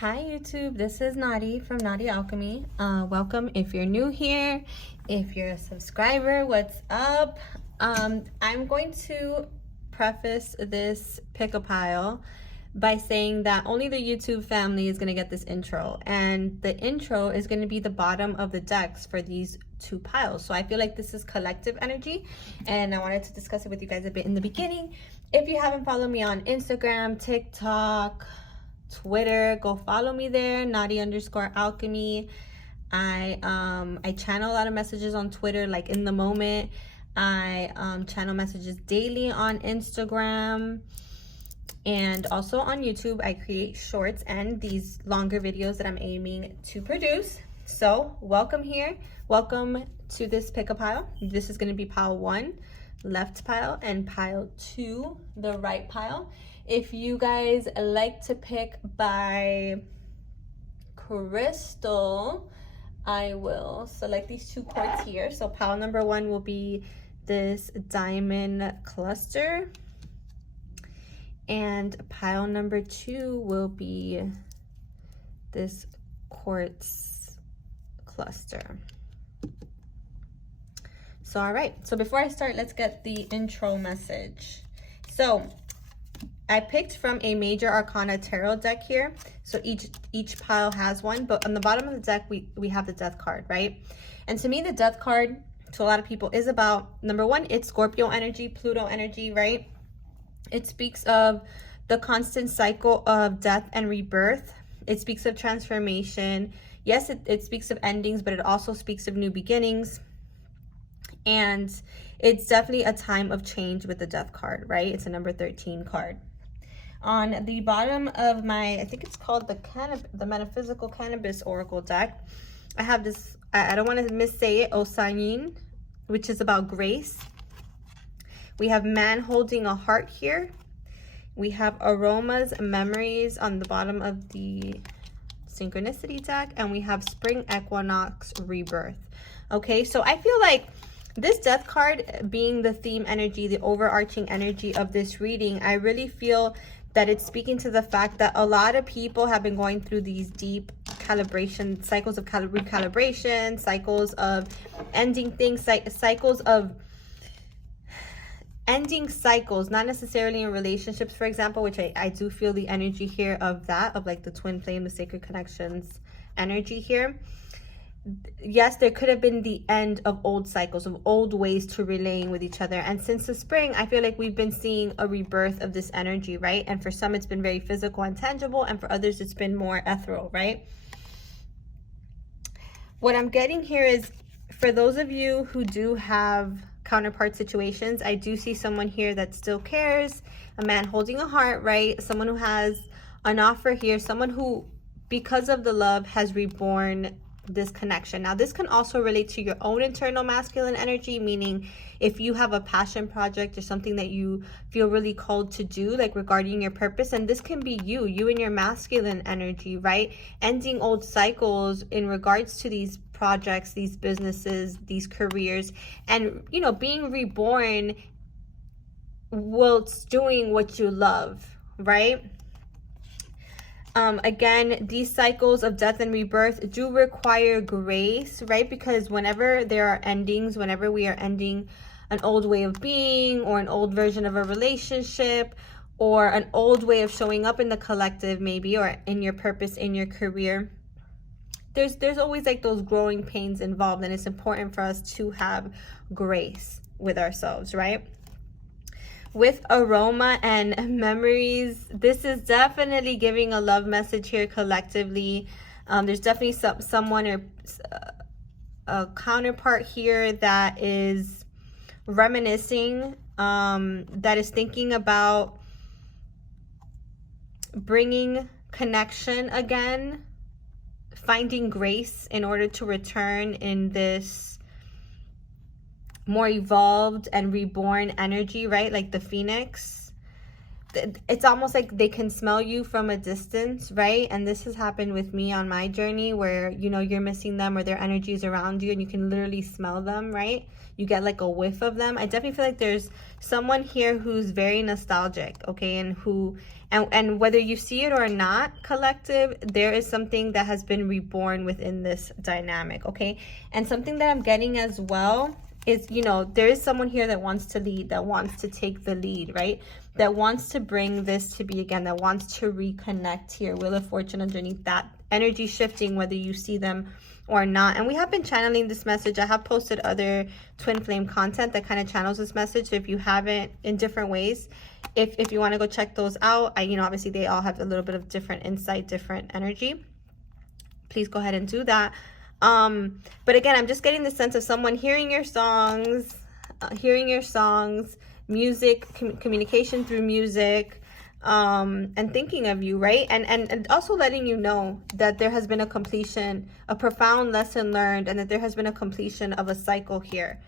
Hi YouTube, this is Nadi from Nadi Alchemy. Welcome if you're new here. If you're a subscriber, what's up? I'm going to preface this pick-a-pile by saying that only the YouTube family is going to get this intro, and the intro is going to be the bottom of the decks for these two piles. So I feel like this is collective energy, and I wanted to discuss it with you guys a bit in the beginning. If you haven't followed me on Instagram, TikTok, Twitter, go follow me there, Nadi_alchemy. I channel a lot of messages on Twitter, like in the moment. I channel messages daily on Instagram, and also on YouTube. I create shorts and these longer videos that I'm aiming to produce. So welcome here, welcome to this pick-a-pile. This is going to be pile 1, left pile, and pile 2, the right pile. If you guys like to pick by crystal, I will select these two quartz here. So pile number 1 will be this diamond cluster, and pile number 2 will be this quartz cluster. So all right, so before I start, let's get the intro message. So I picked from a major arcana tarot deck here. So each pile has one, but on the bottom of the deck, we have the death card, right? And to me, the death card, to a lot of people, is about, number 1, it's Scorpio energy, Pluto energy, right? It speaks of the constant cycle of death and rebirth. It speaks of transformation. Yes, it speaks of endings, but it also speaks of new beginnings. And it's definitely a time of change with the death card, right? It's a number 13 card. On the bottom of my, I think it's called the Metaphysical Cannabis Oracle deck, I have this, I don't want to missay it, Osayin, which is about grace. We have man holding a heart here. We have aromas, memories on the bottom of the synchronicity deck, and we have spring equinox rebirth. Okay, so I feel like this death card being the theme energy, the overarching energy of this reading, I really feel that it's speaking to the fact that a lot of people have been going through these deep calibration cycles of recalibration, cycles of ending things, cycles of ending cycles, not necessarily in relationships, for example, which I do feel the energy here of that, of like the twin flame, the sacred connections energy here. Yes, there could have been the end of old cycles, of old ways to relaying with each other. And since the spring, I feel like we've been seeing a rebirth of this energy, right? And for some, it's been very physical and tangible, and for others, it's been more ethereal, right? What I'm getting here is, for those of you who do have counterpart situations, I do see someone here that still cares, a man holding a heart, right? Someone who has an offer here, someone who, because of the love, has reborn this connection. Now, this can also relate to your own internal masculine energy, meaning if you have a passion project or something that you feel really called to do, like regarding your purpose, and this can be you and your masculine energy, right? Ending old cycles in regards to these projects, these businesses, these careers, and, you know, being reborn whilst doing what you love, right? Again, these cycles of death and rebirth do require grace, right? Because whenever there are endings, whenever we are ending an old way of being, or an old version of a relationship, or an old way of showing up in the collective, maybe, or in your purpose, in your career, there's always like those growing pains involved, and it's important for us to have grace with ourselves, right? With aroma and memories, this is definitely giving a love message here collectively. There's definitely someone or a counterpart here that is reminiscing, that is thinking about bringing connection again, finding grace in order to return in this more evolved and reborn energy, right? Like the phoenix. it's almost like they can smell you from a distance, right? And this has happened with me on my journey where, you know, you're missing them or their energy is around you and you can literally smell them, right? You get like a whiff of them. I definitely feel like there's someone here who's very nostalgic, okay? And who, and whether you see it or not, collective, there is something that has been reborn within this dynamic, okay? And something that I'm getting as well is, you know, there is someone here that wants to lead, that wants to take the lead, right? That wants to bring this to be again, that wants to reconnect here. Wheel of Fortune underneath that energy shifting, whether you see them or not. And we have been channeling this message. I have posted other twin flame content that kind of channels this message. So if you haven't, in different ways, if you want to go check those out, you know, obviously they all have a little bit of different insight, different energy. Please go ahead and do that. But again, I'm just getting the sense of someone hearing your songs, music, communication through music, and thinking of you, right? And also letting you know that there has been a completion, a profound lesson learned, and that there has been a completion of a cycle here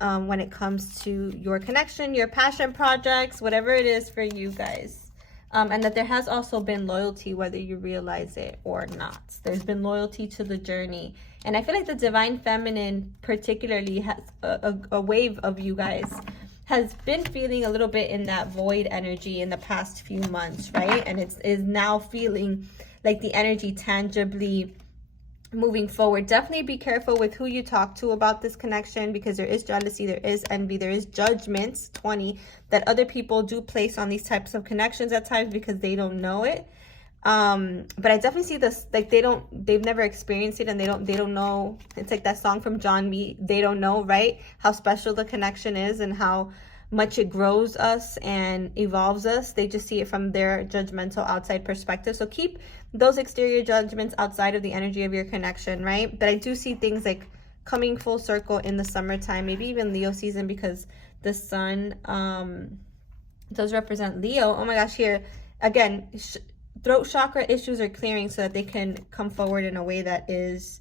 when it comes to your connection, your passion projects, whatever it is for you guys. And that there has also been loyalty, whether you realize it or not. There's been loyalty to the journey. And I feel like the Divine Feminine particularly has a wave of you guys has been feeling a little bit in that void energy in the past few months, right? And is now feeling like the energy tangibly moving forward. Definitely be careful with who you talk to about this connection, because there is jealousy, there is envy, there is judgments, 20, that other people do place on these types of connections at times because they don't know it. But I definitely see this, like they've never experienced it, and they don't know. It's like that song from John B. They don't know, right? How special the connection is and how much it grows us and evolves us. They just see it from their judgmental outside perspective. So keep those exterior judgments outside of the energy of your connection, right? But I do see things like coming full circle in the summertime, maybe even Leo season, because the sun does represent Leo. Oh my gosh, here again, throat chakra issues are clearing so that they can come forward in a way that is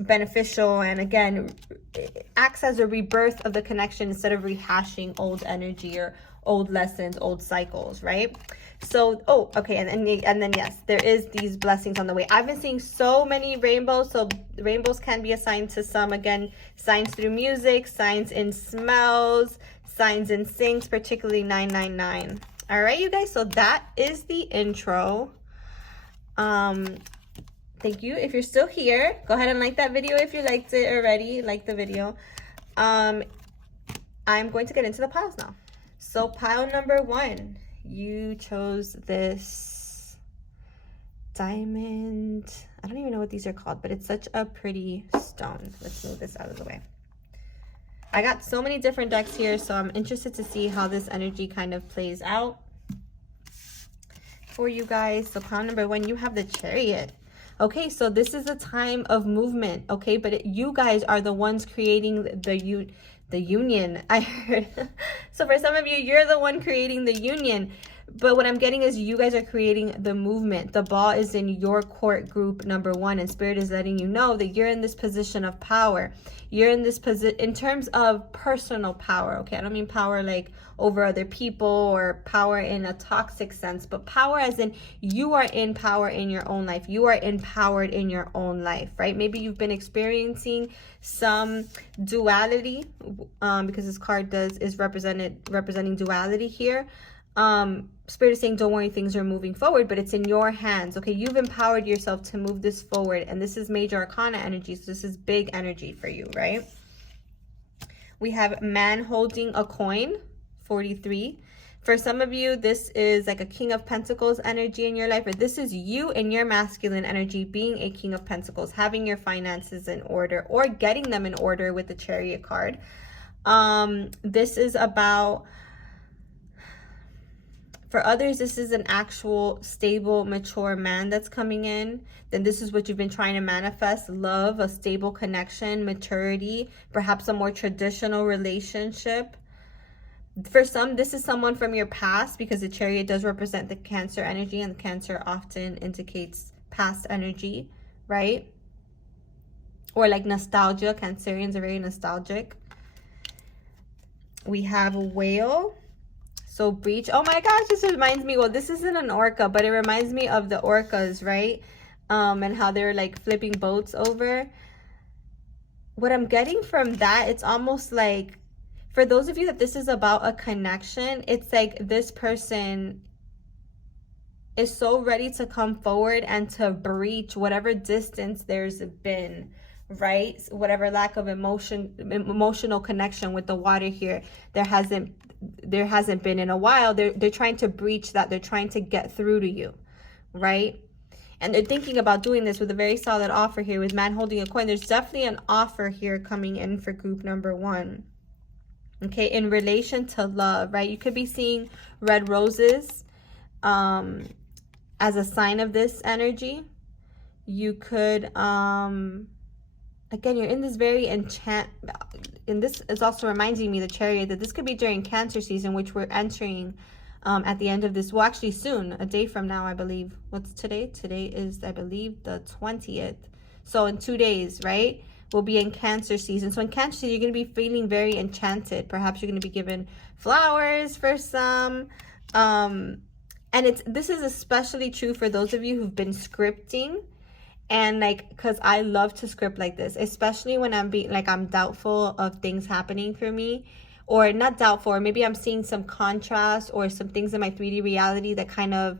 beneficial, and again, it acts as a rebirth of the connection instead of rehashing old energy or old lessons, old cycles, right? So, oh, okay, and then yes, there is these blessings on the way. I've been seeing so many rainbows. So rainbows can be assigned to some, again, signs through music, signs in smells, signs in syncs, particularly 999. All right, you guys, so that is the intro. Thank you. If you're still here, go ahead and like that video if you liked it already. Like the video. I'm going to get into the piles now. So pile number 1, you chose this diamond. I don't even know what these are called, but it's such a pretty stone. Let's move this out of the way. I got so many different decks here, so I'm interested to see how this energy kind of plays out for you guys. So pile number 1, you have the Chariot. Okay, so this is a time of movement, okay? But you guys are the ones creating the union. I heard. So for some of you, you're the one creating the union. But what I'm getting is you guys are creating the movement. The ball is in your court group number 1, and Spirit is letting you know that you're in this position of power. You're in this position in terms of personal power, okay? I don't mean power like over other people or power in a toxic sense, but power as in you are in power in your own life. You are empowered in your own life, right? Maybe you've been experiencing some duality, because this card is representing duality here. Spirit is saying, don't worry, things are moving forward, but it's in your hands. Okay, you've empowered yourself to move this forward, and this is major arcana energy, so this is big energy for you, right? We have man holding a coin, 43. For some of you, this is like a King of Pentacles energy in your life, or this is you in your masculine energy being a King of Pentacles, having your finances in order or getting them in order with the Chariot card. This is about, for others, this is an actual stable, mature man that's coming in. Then this is what you've been trying to manifest: love, a stable connection, maturity, perhaps a more traditional relationship. For some, this is someone from your past, because the Chariot does represent the Cancer energy, and the Cancer often indicates past energy, right? Or like nostalgia. Cancerians are very nostalgic. We have a whale. So breach, oh my gosh, this reminds me, well, this isn't an orca, but it reminds me of the orcas, right? And how they're like flipping boats over. What I'm getting from that, it's almost like, for those of you that this is about a connection, it's like this person is so ready to come forward and to breach whatever distance there's been, right? Whatever lack of emotional connection with the water here, there hasn't been in a while. They're trying to breach that. They're trying to get through to you, right? And they're thinking about doing this with a very solid offer here with man holding a coin. There's definitely an offer here coming in for group number 1. Okay, in relation to love, right? You could be seeing red roses as a sign of this energy. You could, again, you're in this very and this is also reminding me, the Chariot, that this could be during Cancer season, which we're entering at the end of this, well, actually soon, a day from now, I believe. What's today? Today is, I believe, the 20th. So in 2 days, right? We'll be in Cancer season. So in Cancer season, you're going to be feeling very enchanted. Perhaps you're going to be given flowers for some. And this is especially true for those of you who've been scripting. And like, because I love to script like this, especially when I'm doubtful of things happening for me. Or not doubtful, or maybe I'm seeing some contrast or some things in my 3D reality that kind of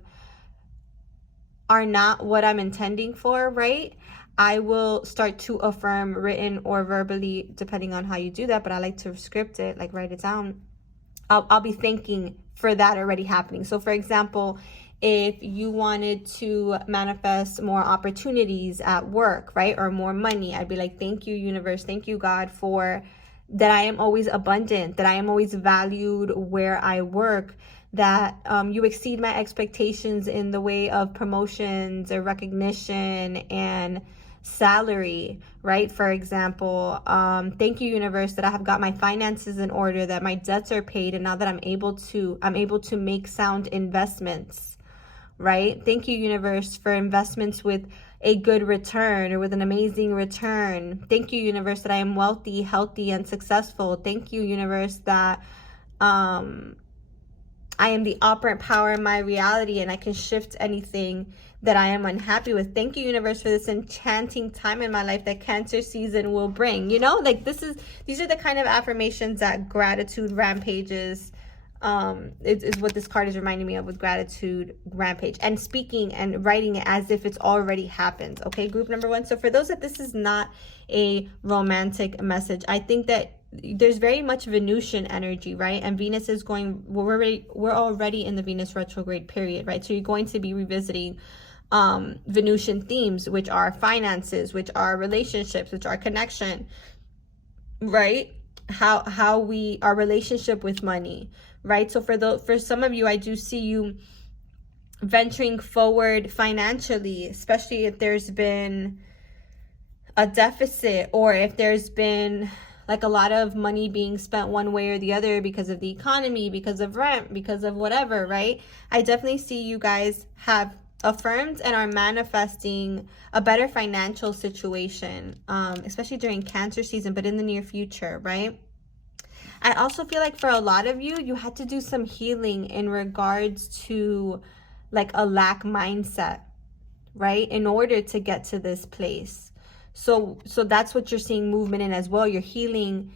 are not what I'm intending for, right? I will start to affirm, written or verbally, depending on how you do that, but I like to script it, like write it down. I'll be thanking for that already happening. So for example, if you wanted to manifest more opportunities at work, right? Or more money, I'd be like, thank you, universe. Thank you, God, for that I am always abundant, that I am always valued where I work, that you exceed my expectations in the way of promotions or recognition and salary, right? For example, thank you, universe, that I have got my finances in order, that my debts are paid, and now that I'm able to make sound investments, right? Thank you, universe, for investments with a good return or with an amazing return. Thank you, universe, that I am wealthy, healthy, and successful. Thank you, universe, that I am the operant power in my reality and I can shift anything that I am unhappy with. Thank you, universe, for this enchanting time in my life that Cancer season will bring. You know, like these are the kind of affirmations that gratitude rampages is what this card is reminding me of, with gratitude rampage, and speaking and writing it as if it's already happened. Okay, group number 1. So for those that this is not a romantic message, I think that there's very much Venusian energy, right? And Venus is we're already in the Venus retrograde period, right? So you're going to be revisiting Venusian themes, which are finances, which are relationships, which are connection, right? How our relationship with money, right? So for some of you, I do see you venturing forward financially, especially if there's been a deficit, or if there's been like a lot of money being spent one way or the other because of the economy, because of rent, because of whatever, right? I definitely see you guys have affirmed and are manifesting a better financial situation, especially during Cancer season, but in the near future, right? I also feel like for a lot of you, you had to do some healing in regards to like a lack mindset, right? In order to get to this place. So that's what you're seeing movement in as well. You're healing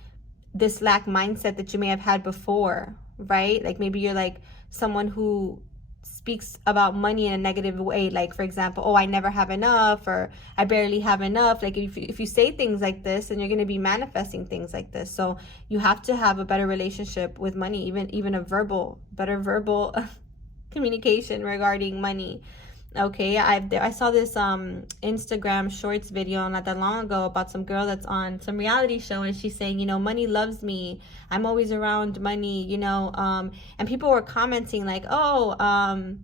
this lack mindset that you may have had before, right? Like maybe you're like someone who speaks about money in a negative way, like for example, oh, I never have enough, or I barely have enough. Like if you say things like this, then you're going to be manifesting things like this. So you have to have a better relationship with money, even a better verbal communication regarding money. Okay, I saw this Instagram shorts video not that long ago about some girl that's on some reality show, and she's saying, you know, money loves me, I'm always around money, you know, and people were commenting like, oh,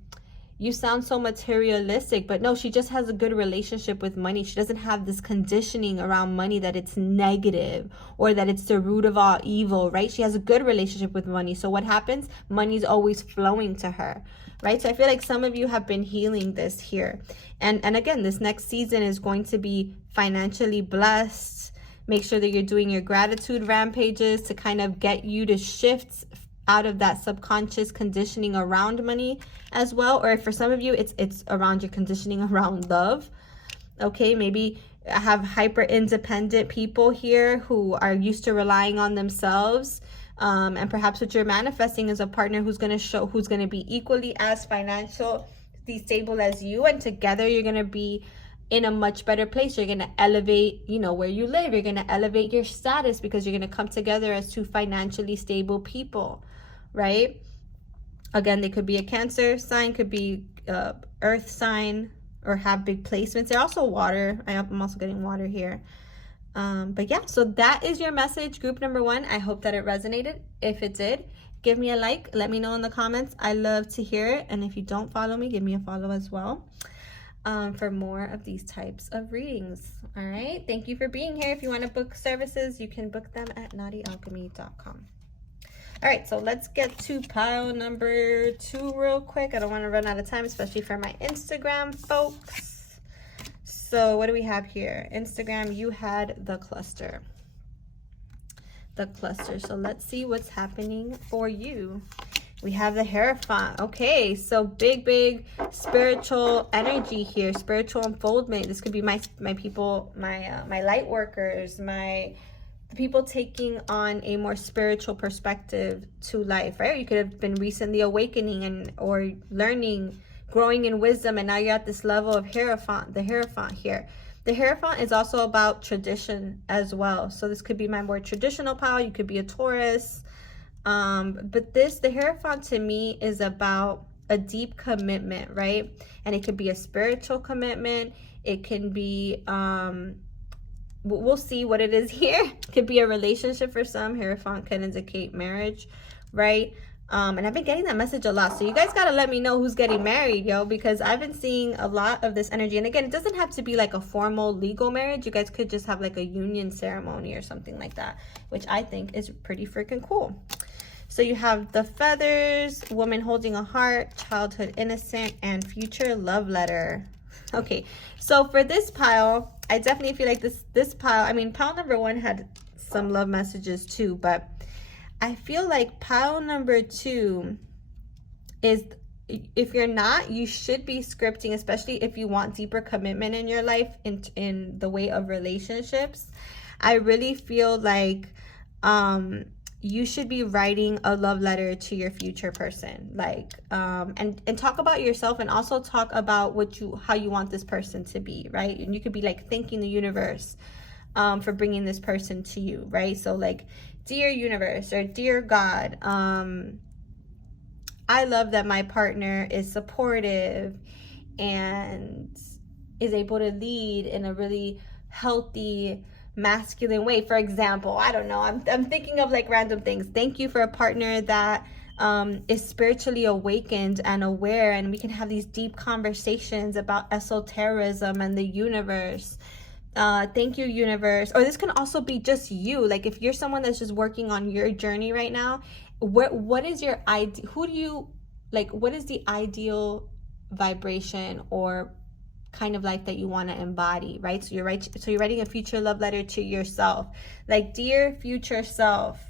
you sound so materialistic. But no, she just has a good relationship with money. She doesn't have this conditioning around money that it's negative or that it's the root of all evil, right? She has a good relationship with money. So what happens? Money's always flowing to her, right? So I feel like some of you have been healing this here. And again, this next season is going to be financially blessed. Make sure that you're doing your gratitude rampages to kind of get you to shift out of that subconscious conditioning around money as well. Or for some of you, it's around your conditioning around love. Okay, maybe I have hyper independent people here who are used to relying on themselves. And perhaps what you're manifesting is a partner who's going to be equally as financially stable as you, and together you're going to be in a much better place. You're going to elevate, where you live. You're going to elevate your status because you're going to come together as two financially stable people, right? Again, they could be a Cancer sign, could be earth sign, or have big placements. They're also water. I'm also getting water here. But yeah, so that is your message, group number 1. I hope that it resonated. If it did, give me a like. Let me know in the comments. I love to hear it. And if you don't follow me, give me a follow as well, for more of these types of readings. All right. Thank you for being here. If you want to book services, you can book them at naughtyalchemy.com. All right, so let's get to pile number 2 real quick. I don't want to run out of time, especially for my Instagram folks. So what do we have here? Instagram, you had the cluster. So let's see what's happening for you. We have the Hierophant. Okay, so big spiritual energy here, spiritual unfoldment. This could be my people, my light workers, the people taking on a more spiritual perspective to life, right? You could have been recently awakening or learning, growing in wisdom, and now you're at this level of Hierophant, the Hierophant here. The Hierophant is also about tradition as well. So this could be my more traditional pile. You could be a Taurus. But the Hierophant to me is about a deep commitment, right? And it could be a spiritual commitment. It can be, we'll see what it is here. It could be a relationship for some. Hierophant can indicate marriage, right? And I've been getting that message a lot. So you guys got to let me know who's getting married, because I've been seeing a lot of this energy. And again, it doesn't have to be like a formal legal marriage. You guys could just have like a union ceremony or something like that, which I think is pretty freaking cool. So you have the feathers, woman holding a heart, childhood innocent, and future love letter. Okay, so for this pile, I definitely feel like this pile, pile number 1 had some love messages too, but I feel like pile number 2 is, if you're not, you should be scripting, especially if you want deeper commitment in your life in the way of relationships. I really feel like you should be writing a love letter to your future person, and talk about yourself, and also talk about how you want this person to be, right? And you could be like thanking the universe for bringing this person to you, right? So like, dear universe, or dear God, I love that my partner is supportive and is able to lead in a really healthy, masculine way. For example, I don't know, I'm thinking of like random things. Thank you for a partner that is spiritually awakened and aware, and we can have these deep conversations about esotericism and the universe. Thank you, universe. Or this can also be just you. Like if you're someone that's just working on your journey right now, what is your idea? What is the ideal vibration or kind of life that you want to embody, right? So you're writing a future love letter to yourself, like, dear future self,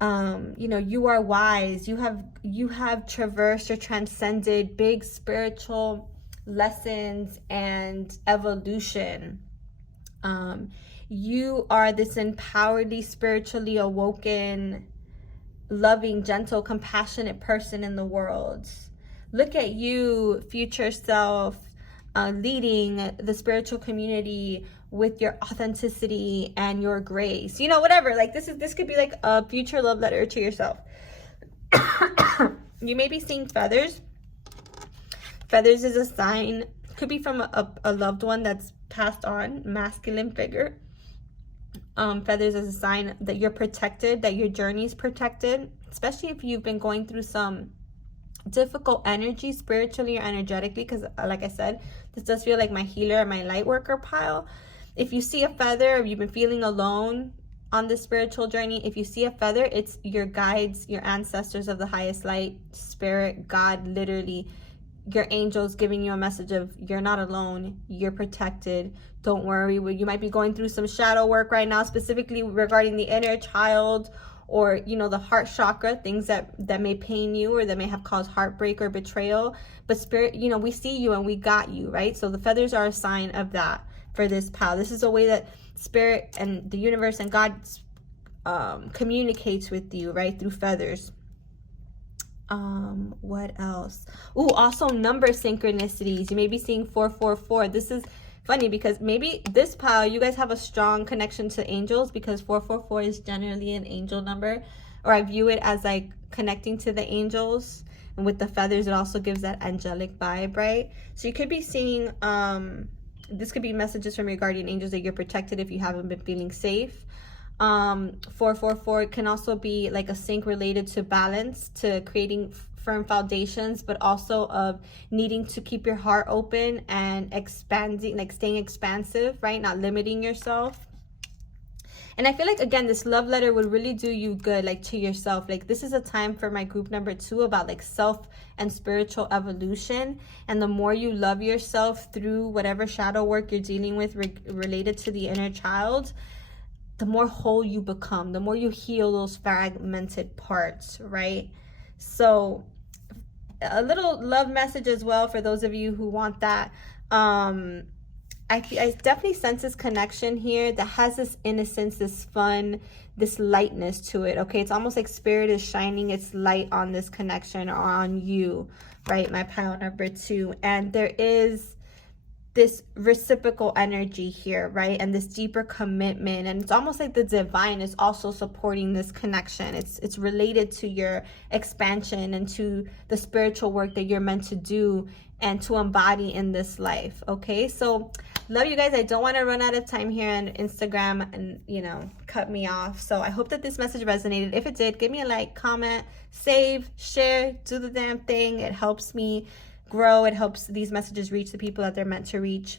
you are wise. You have traversed or transcended big spiritual lessons and evolution. You are this empoweredly, spiritually awoken, loving, gentle, compassionate person in the world. Look at you, future self, leading the spiritual community with your authenticity and your grace. Whatever. Like this could be like a future love letter to yourself. You may be seeing feathers. Feathers is a sign, could be from a loved one that's passed on, masculine figure. Feathers is a sign that you're protected, that your journey is protected, especially if you've been going through some difficult energy spiritually or energetically, because like I said, this does feel like my healer and my light worker pile. If you see a feather, or you've been feeling alone on this spiritual journey, if you see a feather, it's your guides, your ancestors of the highest light, spirit, God, literally your angels giving you a message of you're not alone, you're protected, don't worry. You might be going through some shadow work right now, specifically regarding the inner child or, you know, the heart chakra, things that may pain you or that may have caused heartbreak or betrayal. But spirit, you know, we see you and we got you, right? So the feathers are a sign of that for this pile. This is a way that spirit and the universe and God communicates with you, right? Through feathers. What else? Ooh, also number synchronicities. You may be seeing 444. This is funny because maybe this pile, you guys have a strong connection to angels, because 444 is generally an angel number, or I view it as like connecting to the angels. And with the feathers, it also gives that angelic vibe, right? So you could be seeing, this could be messages from your guardian angels that you're protected if you haven't been feeling safe. 444 can also be like a sync related to balance, to creating firm foundations, but also of needing to keep your heart open and expanding, like staying expansive, right? Not limiting yourself. And I feel like, again, this love letter would really do you good, like to yourself. Like this is a time for my group number 2 about like self and spiritual evolution. And the more you love yourself through whatever shadow work you're dealing with related to the inner child, the more whole you become, the more you heal those fragmented parts, right? So a little love message as well for those of you who want that. I definitely sense this connection here that has this innocence, this fun, this lightness to it, okay? It's almost like spirit is shining its light on this connection or on you, right? My pile number 2. And there is this reciprocal energy here, right? And this deeper commitment, and it's almost like the divine is also supporting this connection. It's related to your expansion and to the spiritual work that you're meant to do and to embody in this life, okay? So love you guys. I don't want to run out of time here on Instagram and, you know, cut me off. So I hope that this message resonated. If it did, give me a like, comment, save, share, do the damn thing. It helps me grow. It helps these messages reach the people that they're meant to reach.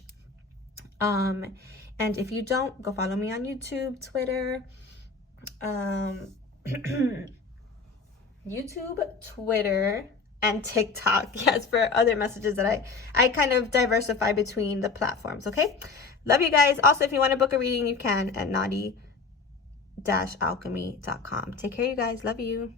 And if you don't, go follow me on YouTube, Twitter, and TikTok. Yes, for other messages that I kind of diversify between the platforms. Okay, love you guys. Also, if you want to book a reading, you can at naughty-alchemy.com. Take care, you guys. Love you.